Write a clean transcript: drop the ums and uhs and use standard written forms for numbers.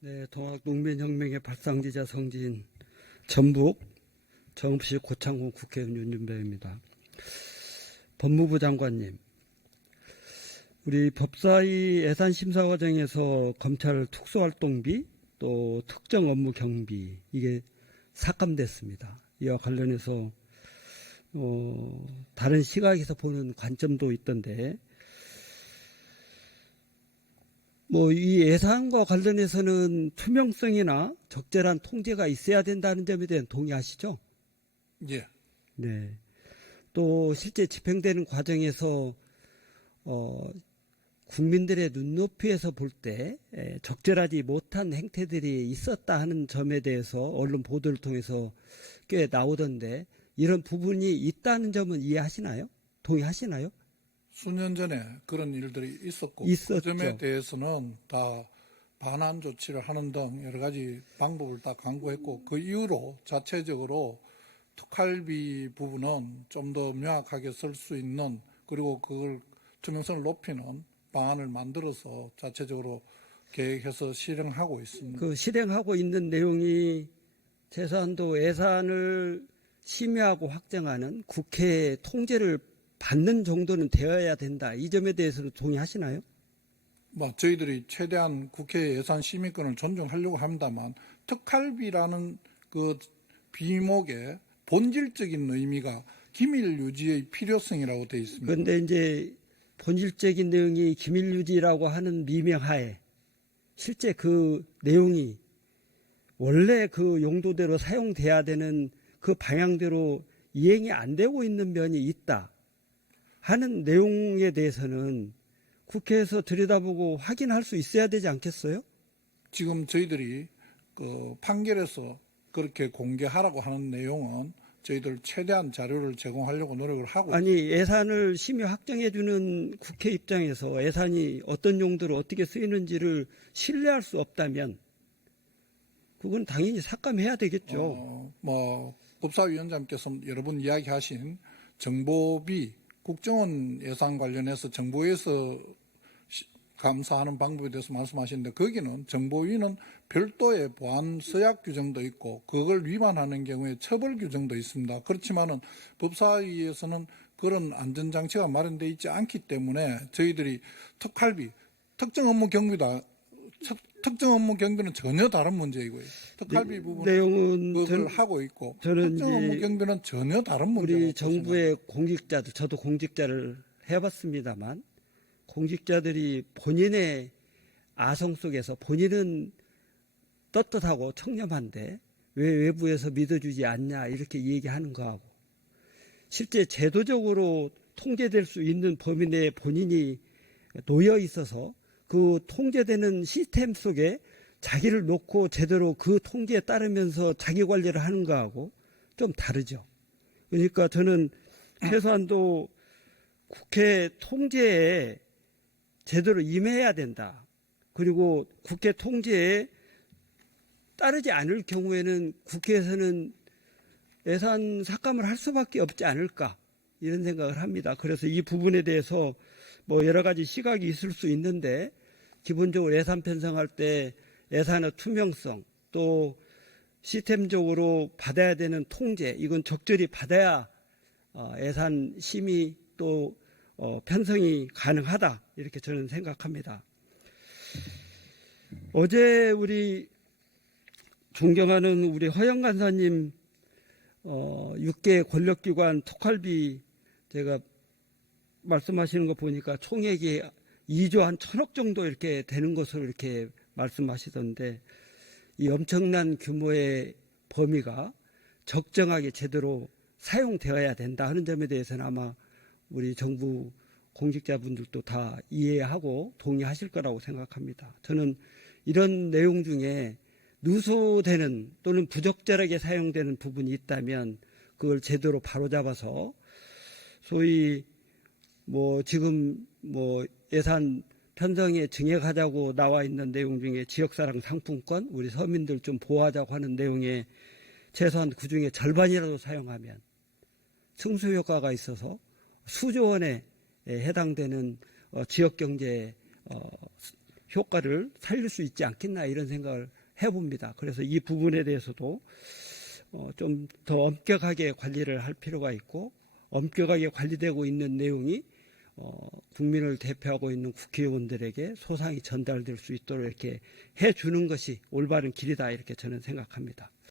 네, 동학농민혁명의 발상지자 성지인 전북 정읍시 고창군 국회의원 윤준배입니다. 법무부 장관님, 우리 법사위 예산심사 과정에서 검찰 특수활동비 또 특정 업무 경비 이게 삭감됐습니다. 이와 관련해서 다른 시각에서 보는 관점도 있던데 이 예산과 관련해서는 투명성이나 적절한 통제가 있어야 된다는 점에 대한 동의하시죠? 예. 네. 또 실제 집행되는 과정에서 국민들의 눈높이에서 볼 때 적절하지 못한 행태들이 있었다 하는 점에 대해서 언론 보도를 통해서 꽤 나오던데 이런 부분이 있다는 점은 이해하시나요? 동의하시나요? 수년 전에 그런 일들이 있었고 있었죠. 그 점에 대해서는 다 반환 조치를 하는 등 여러 가지 방법을 다 강구했고 그 이후로 자체적으로 특활비 부분은 좀 더 명확하게 쓸 수 있는 그리고 그걸 투명성을 높이는 방안을 만들어서 자체적으로 계획해서 실행하고 있습니다. 그 실행하고 있는 내용이 최소한도 예산을 심의하고 확정하는 국회 통제를 받는 정도는 되어야 된다. 이 점에 대해서는 동의하시나요? 저희들이 최대한 국회 예산 심의권을 존중하려고 합니다만 특활비라는 그 비목의 본질적인 의미가 기밀 유지의 필요성이라고 되어 있습니다. 그런데 이제 본질적인 내용이 기밀 유지라고 하는 미명하에 실제 그 내용이 원래 그 용도대로 사용돼야 되는 그 방향대로 이행이 안 되고 있는 면이 있다 하는 내용에 대해서는 국회에서 들여다보고 확인할 수 있어야 되지 않겠어요? 지금 저희들이 그 판결에서 그렇게 공개하라고 하는 내용은 저희들 최대한 자료를 제공하려고 노력을 하고 아니 예산을 심의 확정해주는 국회 입장에서 예산이 어떤 용도로 어떻게 쓰이는지를 신뢰할 수 없다면 그건 당연히 삭감해야 되겠죠. 법사위원장께서 여러 번 이야기하신 정보비 국정원 예산 관련해서 정보에서 감사하는 방법에 대해서 말씀하시는데 거기는 정보위는 별도의 보안 서약 규정도 있고 그걸 위반하는 경우에 처벌 규정도 있습니다. 그렇지만은 법사위에서는 그런 안전장치가 마련되어 있지 않기 때문에 저희들이 특활비, 특정 업무 경비다. 특정 업무 경비는 전혀 다른 문제이고요. 특활비 부분은 내용은 그걸 하고 있고 저는 특정 업무 경비는 전혀 다른 문제고 우리 정부의 공직자들 저도 공직자를 해봤습니다만 공직자들이 본인의 아성 속에서 본인은 떳떳하고 청렴한데 왜 외부에서 믿어주지 않냐 이렇게 얘기하는 거하고 실제 제도적으로 통제될 수 있는 범위 내에 본인이 놓여 있어서 그 통제되는 시스템 속에 자기를 놓고 제대로 그 통제에 따르면서 자기 관리를 하는 거하고 좀 다르죠. 그러니까 저는 최소한도 국회 통제에 제대로 임해야 된다. 그리고 국회 통제에 따르지 않을 경우에는 국회에서는 예산 삭감을 할 수밖에 없지 않을까 이런 생각을 합니다. 그래서 이 부분에 대해서 여러 가지 시각이 있을 수 있는데 기본적으로 예산 편성할 때 예산의 투명성 또 시스템적으로 받아야 되는 통제 이건 적절히 받아야 예산 심의 또 편성이 가능하다 이렇게 저는 생각합니다. 어제 우리 존경하는 우리 허영 간사님 6개 권력기관 특활비 제가 말씀하시는 거 보니까 총액이 2조 한 1,000억 정도 이렇게 되는 것으로 이렇게 말씀하시던데 이 엄청난 규모의 범위가 적정하게 제대로 사용되어야 된다 하는 점에 대해서는 아마 우리 정부 공직자분들도 다 이해하고 동의하실 거라고 생각합니다. 저는 이런 내용 중에 누수되는 또는 부적절하게 사용되는 부분이 있다면 그걸 제대로 바로잡아서 소위 지금 예산 편성에 증액하자고 나와 있는 내용 중에 지역사랑 상품권 우리 서민들 좀 보호하자고 하는 내용에 최소한 그중에 절반이라도 사용하면 승수 효과가 있어서 수조 원에 해당되는 지역경제에 효과를 살릴 수 있지 않겠나 이런 생각을 해봅니다. 그래서 이 부분에 대해서도 좀 더 엄격하게 관리를 할 필요가 있고, 엄격하게 관리되고 있는 내용이 국민을 대표하고 있는 국회의원들에게 소상히 전달될 수 있도록 이렇게 해주는 것이 올바른 길이다 이렇게 저는 생각합니다.